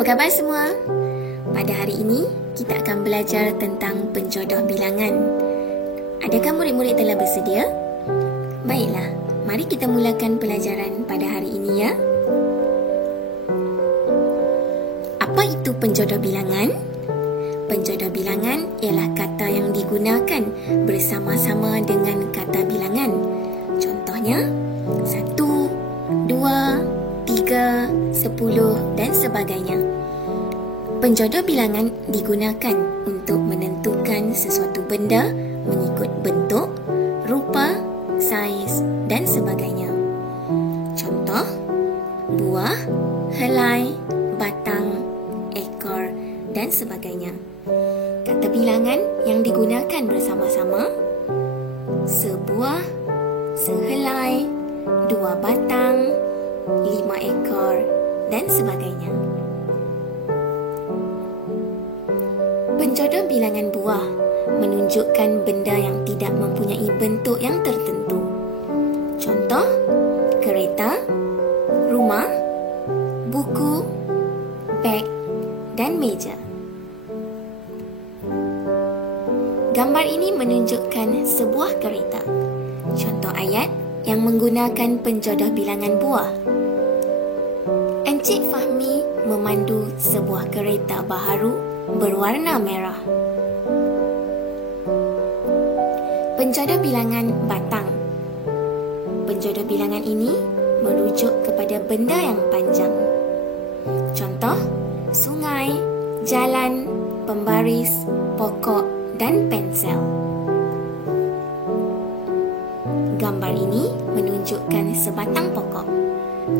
Apa khabar semua? Pada hari ini, kita akan belajar tentang penjodoh bilangan. Adakah murid-murid telah bersedia? Baiklah, mari kita mulakan pelajaran pada hari ini ya. Apa itu penjodoh bilangan? Penjodoh bilangan ialah kata yang digunakan bersama-sama dengan kata bilangan. Contohnya, 1, 2, 3, 10 dan sebagainya. Penjodoh bilangan digunakan untuk menentukan sesuatu benda mengikut bentuk, rupa, saiz dan sebagainya. Contoh, buah, helai, batang, ekor dan sebagainya. Kata bilangan yang digunakan bersama-sama: sebuah, sehelai, 2 batang, 5 ekor dan sebagainya. Penjodoh bilangan buah menunjukkan benda yang tidak mempunyai bentuk yang tertentu. Contoh, kereta, rumah, buku, beg dan meja. Gambar ini menunjukkan sebuah kereta. Contoh ayat yang menggunakan penjodoh bilangan buah. Encik Fahmi memandu sebuah kereta baharu berwarna merah. Penjodoh bilangan batang. Penjodoh bilangan ini merujuk kepada benda yang panjang. Contoh, sungai, jalan, pembaris, pokok dan pensel. Gambar ini menunjukkan sebatang pokok.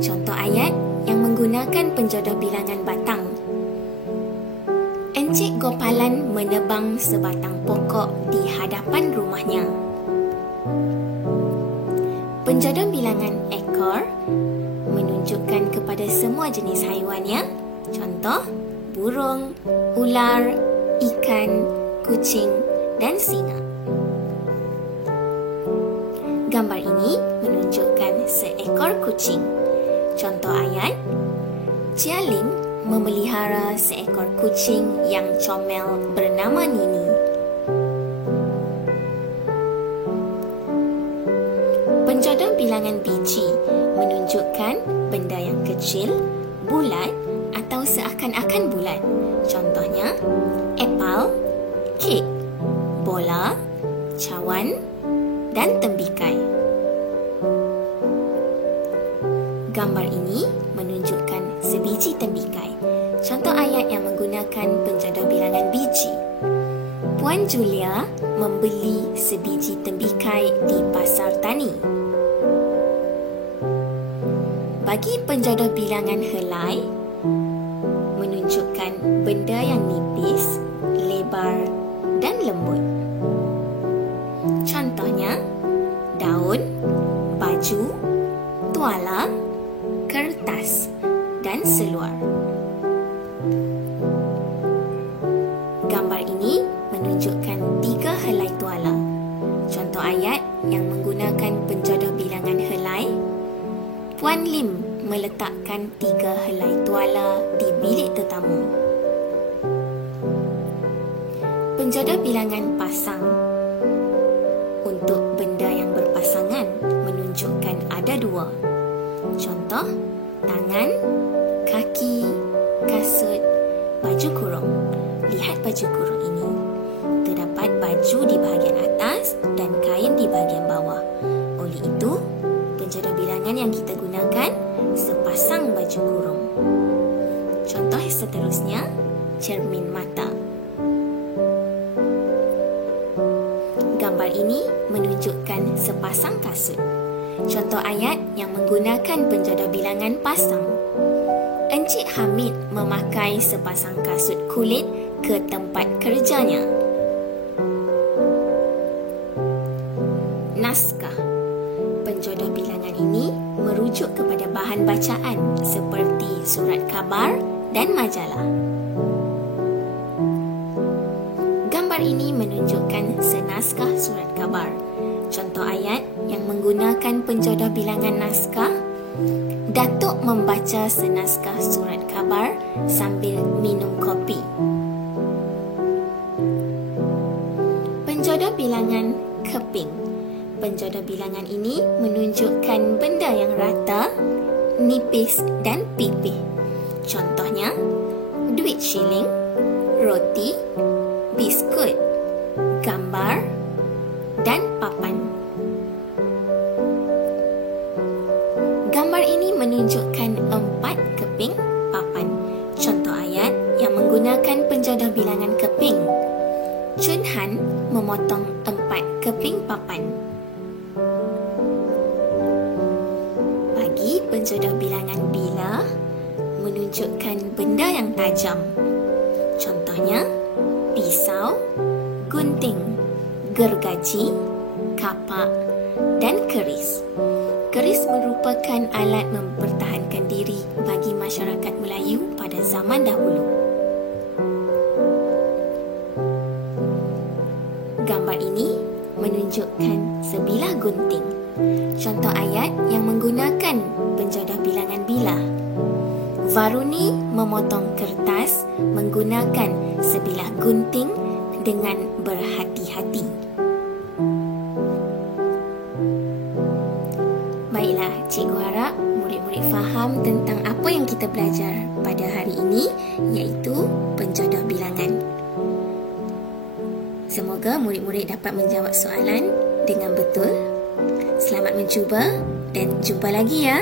Contoh ayat yang menggunakan penjodoh bilangan batang. Encik Gopalan menebang sebatang pokok di hadapan rumahnya. Penjodoh bilangan ekor menunjukkan kepada semua jenis haiwan ya. Contoh, burung, ular, ikan, kucing dan singa. Gambar ini menunjukkan seekor kucing. Contoh ayat, Cialing memelihara seekor kucing yang comel bernama Nini. Penjodoh bilangan biji menunjukkan benda yang kecil, bulat atau seakan-akan bulat. Contohnya, apple, kek, bola, cawan dan tembikai. Gambar ini menunjukkan sebiji tembikai. Contoh ayat yang menggunakan penjodoh bilangan biji. Puan Julia membeli sebiji tembikai di pasar tani. Bagi penjodoh bilangan helai, menunjukkan benda yang nipis, lebar dan lembut. Contohnya, daun, baju, tuala, kertas dan seluar. Gambar ini menunjukkan 3 helai tuala. Contoh ayat yang menggunakan penjodoh bilangan helai. Puan Lim meletakkan 3 helai tuala di bilik tetamu. Penjodoh bilangan pasang. Untuk benda yang berpasangan menunjukkan ada 2. Contoh, tangan, kaki, kasut, baju kurung. Lihat baju kurung ini. Terdapat baju di bahagian atas dan kain di bahagian bawah. Oleh itu, penjodoh bilangan yang kita gunakan sepasang baju kurung. Contoh seterusnya, cermin mata. Gambar ini menunjukkan sepasang kasut. Contoh ayat yang menggunakan penjodoh bilangan pasang. Encik Hamid memakai sepasang kasut kulit ke tempat kerjanya. Naskah. Penjodoh bilangan ini merujuk kepada bahan bacaan seperti surat khabar dan majalah. Gambar ini menunjukkan senaskah surat khabar. Contoh ayat yang menggunakan penjodoh bilangan naskah. Datuk membaca senaskah surat khabar sambil minum kopi. Penjodoh bilangan keping. Penjodoh bilangan ini menunjukkan benda yang rata, nipis dan pipih. Contohnya, duit shilling, roti, biskut, gambar dan papan. Gambar ini menunjukkan 4 keping papan. Contoh ayat yang menggunakan penjodoh bilangan keping. Chun Han memotong 4 keping papan. Bagi penjodoh bilangan bila menunjukkan benda yang tajam. Contohnya, pisau, gunting, gergaji, kapak dan keris. Keris merupakan alat mempertahankan diri bagi masyarakat Melayu pada zaman dahulu. Gambar ini menunjukkan sebilah gunting. Contoh ayat yang menggunakan penjodoh bilangan bila. Varuni memotong kertas menggunakan sebilah gunting dengan berhati-hati. Baiklah, cikgu harap murid-murid faham tentang apa yang kita belajar pada hari ini, iaitu penjodoh bilangan. Semoga murid-murid dapat menjawab soalan dengan betul. Selamat mencuba dan jumpa lagi ya.